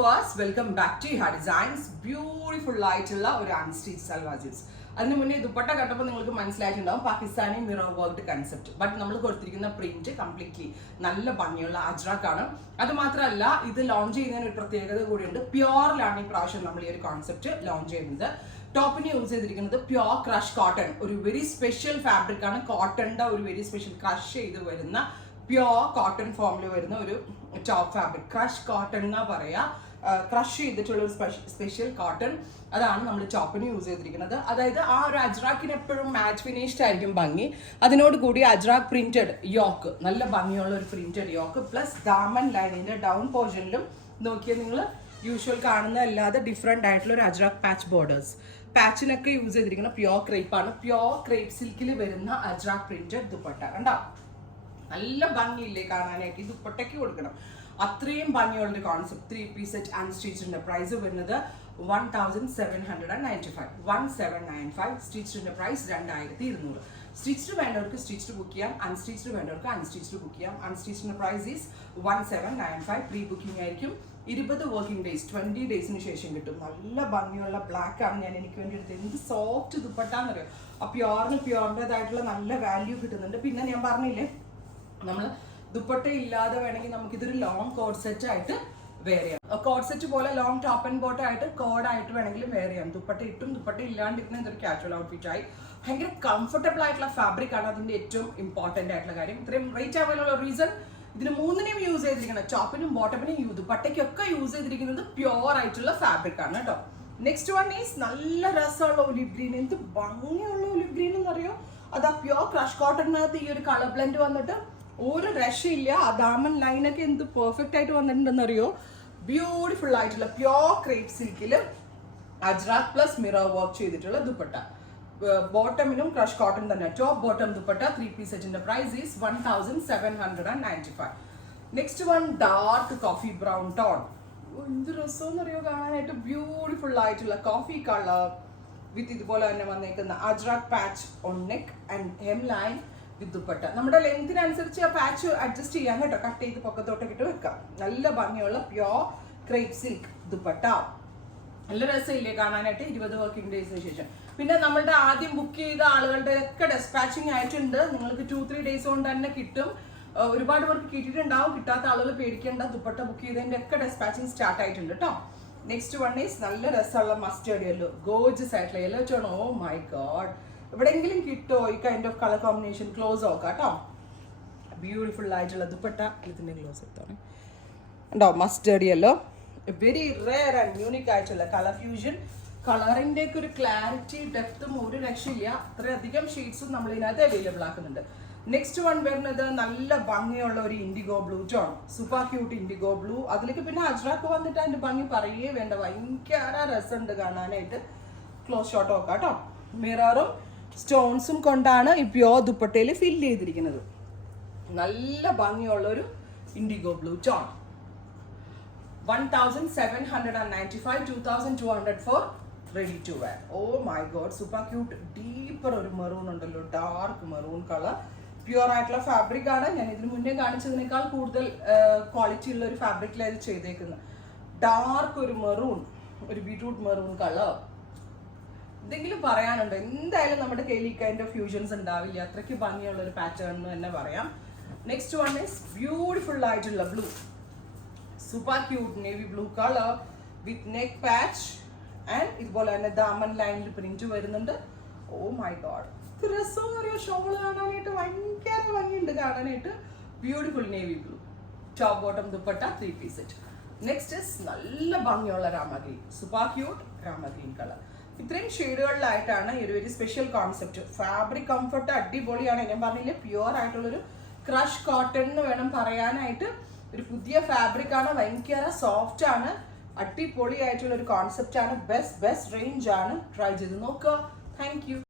viewers, welcome back to Iha Designs. Beautiful ആയിട്ടുള്ള ഒരു unstitch salwar jeans. അതിന് മുന്നേ ദുപ്പട്ട കണ്ടപ്പോൾ നിങ്ങൾക്ക് മനസ്സിലായിട്ടുണ്ടാവും Pakistani mirror work concept. But നമ്മൾ കൊടുത്തിരിക്കുന്ന പ്രിന്റ് കംപ്ലീറ്റ്ലി നല്ല ഭംഗിയുള്ള അജ്രാക്ക് ആണ്. അത് മാത്രമല്ല ഇത് ലോഞ്ച് ചെയ്യുന്നതിന് ഒരു പ്രത്യേകത കൂടിയുണ്ട്. പ്യോറിലാണ് ഈ പ്രാവശ്യം നമ്മൾ ഈ ഒരു കോൺസെപ്റ്റ് ലോഞ്ച് ചെയ്യുന്നത്. ടോപ്പിന് യൂസ് ചെയ്തിരിക്കുന്നത് പ്യോർ ക്രഷ് കോട്ടൺ, ഒരു വെരി സ്പെഷ്യൽ ഫാബ്രിക് ആണ്. കോട്ടന്റെ ഒരു വെരി സ്പെഷ്യൽ ക്രഷ് ചെയ്ത് വരുന്ന പ്യോർ കോട്ടൺ ഫോമിൽ വരുന്ന ഒരു ടോപ്പ് ഫാബ്രിക്. ക്രഷ് കോട്ടൺ എന്നാ പറയാ, ക്രഷ് ചെയ്തിട്ടുള്ള ഒരു സ്പെഷ്യൽ കോട്ടൺ, അതാണ് നമ്മൾ ടോപ്പിന് യൂസ് ചെയ്തിരിക്കുന്നത്. അതായത് ആ ഒരു അജ്രാക്കിന് എപ്പോഴും മാറ്റ് ഫിനിഷ്ഡ് ആയിരിക്കും ഭംഗി. അതിനോട് കൂടി അജ്രാക്ക് പ്രിന്റഡ് യോക്ക്, നല്ല ഭംഗിയുള്ള ഒരു പ്രിന്റഡ് യോക്ക്, പ്ലസ് ദാമൻ ലൈനിന്റെ ഡൗൺ പോർഷനിലും നോക്കിയാൽ നിങ്ങൾ യൂഷ്വൽ കാണുന്ന അല്ലാതെ ഡിഫറെന്റ് ആയിട്ടുള്ള ഒരു അജ്രാക്ക് പാച്ച് ബോർഡേഴ്സ്. പാച്ചിനൊക്കെ യൂസ് ചെയ്തിരിക്കുന്ന പ്യോർ ക്രേപ്പ് ആണ്. പ്യോർ ക്രേപ്പ് സിൽക്കിൽ വരുന്ന അജ്രാക്ക് പ്രിന്റഡ് ദുപ്പട്ട കണ്ടോ, നല്ല ഭംഗിയില്ലേ കാണാനായിട്ട്. ഈ ദുപ്പട്ടയ്ക്ക് കൊടുക്കണം, അത്രയും ഭംഗിയുള്ളൊരു കോൺസെപ്റ്റ്. 3 പീസ് സെറ്റ് അൺസ്റ്റിച്ചിന്റെ പ്രൈസ് വരുന്നത് 1795. 1795 സ്റ്റിച്ചിന്റെ പ്രൈസ് 2200. സ്റ്റിച്ച്ഡ് വേണ്ടവർക്ക് സ്റ്റിച്ച്ഡ് ബുക്ക് ചെയ്യാം, അൺസ്റ്റിച്ച്ഡ് വേണ്ടവർക്ക് അൺസ്റ്റിച്ച്ഡ് ബുക്ക് ചെയ്യാം. അൺസ്റ്റിച്ചിന്റെ പ്രൈസ് ഈസ് 1795. പ്രീ ബുക്കിംഗ് ആയിരിക്കും. 20 വർക്കിംഗ് ഡേയ്സ്, 20 ഡേയ്സിന് ശേഷം കിട്ടും. നല്ല ഭംഗിയുള്ള ബ്ലാക്ക് ആണ് ഞാൻ എനിക്ക് വേണ്ടി എടുത്തത്. എന്ത് സോഫ്റ്റ് ദുപ്പട്ടാന്ന് അറിയാം. ആ പ്യോറിൻ്റെതായിട്ടുള്ള നല്ല വാല്യൂ കിട്ടുന്നുണ്ട്. പിന്നെ ഞാൻ പറഞ്ഞില്ലേ, നമ്മൾ ദുപ്പട്ട ഇല്ലാതെ വേണമെങ്കിൽ നമുക്ക് ഇതൊരു ലോങ് കോഡ് സെറ്റ് ആയിട്ട് വെയർ ചെയ്യാം. കോഡ് സെറ്റ് പോലെ ലോങ് ടോപ്പ് ആൻഡ് ബോട്ടം ആയിട്ട് കോഡായിട്ട് വേണമെങ്കിലും വെയർ ചെയ്യാം. ദുപ്പട്ട ഇട്ടും ദുപ്പട്ട ഇല്ലാണ്ടിരിക്കുന്ന ഇതൊരു കാഷ്വൽ ഔട്ട്ഫിറ്റ് ആയി. ഭയങ്കര കംഫർട്ടബിൾ ആയിട്ടുള്ള ഫാബ്രിക് ആണ് അതിന്റെ ഏറ്റവും ഇമ്പോർട്ടന്റ് ആയിട്ടുള്ള കാര്യം. ഇത്രയും റേറ്റ് ആവാനുള്ള റീസൺ, ഇതിന് മൂന്നിനെയും യൂസ് ചെയ്തിരിക്കണം, ടോപ്പിനും ബോട്ടമിനും ദുപ്പട്ടയ്ക്കൊക്കെ യൂസ് ചെയ്തിരിക്കുന്നത് പ്യോർ ആയിട്ടുള്ള ഫാബ്രിക് ആണ് കേട്ടോ. നെക്സ്റ്റ് വൺ ഈസ് നല്ല രസമുള്ള ഒലിവ് ഗ്രീൻ. എന്ത് ഭംഗിയുള്ള ഒലിവ് ഗ്രീൻ എന്നറിയോ. അത് ആ പ്യോർ ക്രഷ് കോട്ടണിനകത്ത് ഈ ഒരു കളർ ബ്ലെൻഡ് വന്നിട്ട് ഒരു രക്ഷയില്ല. ആ ദാമൻ ലൈനൊക്കെ എന്ത് പെർഫെക്റ്റ് ആയിട്ട് വന്നിട്ടുണ്ടെന്ന് അറിയോ. ബ്യൂട്ടിഫുൾ ആയിട്ടുള്ള പ്യോർ ക്രേപ്പ് സിൽക്കിൽ അജ്രാക്ക് പ്ലസ് മിറർ വർക്ക് ചെയ്തിട്ടുള്ള ദുപ്പട്ട. ബോട്ടമിനും ക്രഷ് കോട്ടൺ തന്നെ. ടോപ്പ് ബോട്ടം ദുപ്പട്ട 3 പീസ് സെറ്റിന്റെ price is 1795. Next one dark coffee brown tone. എന്ത് രസമെന്ന് അറിയോ കാണാനായിട്ട്. ബ്യൂട്ടിഫുൾ ആയിട്ടുള്ള കോഫി കളർ വിത്ത് ഇതുപോലെ തന്നെ വന്നേക്കുന്ന ajrakh patch on neck and hem line with dupatta. നമ്മുടെ ലെങ്തിനനുസരിച്ച് ആ പാച്ച് അഡ്ജസ്റ്റ് ചെയ്യാൻ കേട്ടോ, കട്ട് ചെയ്ത് പൊക്കത്തോട്ടൊക്കെ ഇട്ട് വെക്കാം. നല്ല ഭംഗിയുള്ള പ്യോർ ക്രേപ്പ് സിൽക്ക് ദുപ്പട്ട. നല്ല രസമില്ലേ കാണാനായിട്ട്. 20 വർക്കിംഗ് ഡേയ്സിന് ശേഷം. പിന്നെ നമ്മളുടെ ആദ്യം ബുക്ക് ചെയ്ത ആളുകളുടെ ഒക്കെ ഡെസ്പാച്ചിങ് ആയിട്ടുണ്ട്. നിങ്ങൾക്ക് 2-3 ഡേയ്സ് കൊണ്ട് തന്നെ കിട്ടും. ഒരുപാട് പേർക്ക് കിട്ടിയിട്ടുണ്ടാവും. കിട്ടാത്ത ആളുകൾ പേടിക്കേണ്ട. ദുപ്പട്ട ബുക്ക് ചെയ്തതിന്റെ ഒക്കെ ഡെസ്പാച്ചിങ് സ്റ്റാർട്ട് ആയിട്ടുണ്ട് കേട്ടോ. നെക്സ്റ്റ് വൺ ഈസ് നല്ല രസമുള്ള മസ്റ്റേർഡ് യെല്ലോ, ഗോർജസ് ആയിട്ടുള്ള yellow tone. Oh my god, എവിടെയെങ്കിലും കിട്ടോ ഈ kind of colour combination? Close നോക്കാം കേട്ടോ. ബ്യൂട്ടിഫുൾ ആയിട്ടുള്ള ദുപ്പട്ട. ഇതിന്റെ ക്ലോസ് എടുത്താണ് ഉണ്ടോ. Mustard yellow, very rare and unique ആയിട്ടുള്ള കളർ ഫ്യൂഷൻ. കളറിന്റെ ഒക്കെ ഒരു ക്ലാരിറ്റി ഡെപ്തും ഒരു രക്ഷയില്ല. അത്രയധികം ഷെയ്ഡ്സും നമ്മൾ ഇതിനകത്ത് അവൈലബിൾ ആക്കുന്നുണ്ട്. നെക്സ്റ്റ് വൺ വരുന്നത് നല്ല ഭംഗിയുള്ള ഒരു indigo blue tone, super cute IndiGo blue. അതിലേക്ക് പിന്നെ അജ്രാക്ക് വന്നിട്ട് അതിന്റെ ഭംഗി പറയേ വേണ്ട, ഭയങ്കര രസമുണ്ട് കാണാനായിട്ട്. ക്ലോസ് ഷോട്ട് നോക്കാം കേട്ടോ. മിററും സ്റ്റോൺസും കൊണ്ടാണ് ഈ പ്യോർ ദുപ്പട്ടയിൽ ഫില്ല് ചെയ്തിരിക്കുന്നത്. നല്ല ഭംഗിയുള്ള ഒരു indigo blue tone. 1795. 2200 for ready to wear. Oh my god, super cute. Deeper ഒരു മെറൂൺ ഉണ്ടല്ലോ, ഡാർക്ക് മെറൂൺ കളർ. പ്യുവർ ആയിട്ടുള്ള ഫാബ്രിക് ആണ്. ഞാൻ ഇതിന് മുന്നേ കാണിച്ചതിനേക്കാൾ കൂടുതൽ ക്വാളിറ്റി ഉള്ള ഒരു ഫാബ്രിക്കിലായത് ചെയ്തേക്കുന്നത്. ഡാർക്ക് ഒരു മെറൂൺ, ഒരു ബീട്രൂട്ട് മെറൂൺ കളർ. എന്തെങ്കിലും പറയാനുണ്ടോ? എന്തായാലും നമ്മുടെ കയ്യിൽ ഈ കൈൻഡ് ഓഫ് ഫ്യൂഷൻസ് ഉണ്ടാവില്ല. അത്രയ്ക്ക് ഭംഗിയുള്ള ഒരു പാറ്റേൺ എന്ന് തന്നെ പറയാം. നെക്സ്റ്റ് വൺ ഈസ് ബ്യൂട്ടിഫുൾ ആയിട്ടുള്ള blue, super cute navy blue colour with neck patch and ഇതുപോലെ തന്നെ ദാമൻ ലൈനിൽ പ്രിന്റ് വരുന്നുണ്ട്. ഓ മൈ ഗോഡ്, രസം അറിയോ. ഷോള് കാണാനായിട്ട് ഭയങ്കര ഭംഗിയുണ്ട് കാണാനായിട്ട്. Beautiful navy blue. Top bottom dupatta 3 piece set. Next is നല്ല ഭംഗിയുള്ള rama green, super cute rama green colour. ഇത്രയും ഷെയ്ഡുകളിലായിട്ടാണ് ഈ ഒരു very special concept. Fabric comfort അടിപൊളിയാണ്. ഞാൻ പറഞ്ഞില്ലേ, പ്യുവർ ആയിട്ടുള്ളൊരു ക്രഷ് കോട്ടൺ എന്ന് വേണം പറയാനായിട്ട്. ഒരു പുതിയ ഫാബ്രിക് ആണ്, ഭയങ്കര സോഫ്റ്റ് ആണ്, അടിപൊളി ആയിട്ടുള്ള ഒരു കോൺസെപ്റ്റ് ആണ്. ബെസ്റ്റ് റേഞ്ച് ആണ്. ട്രൈ ചെയ്ത് നോക്കുക. Thank you.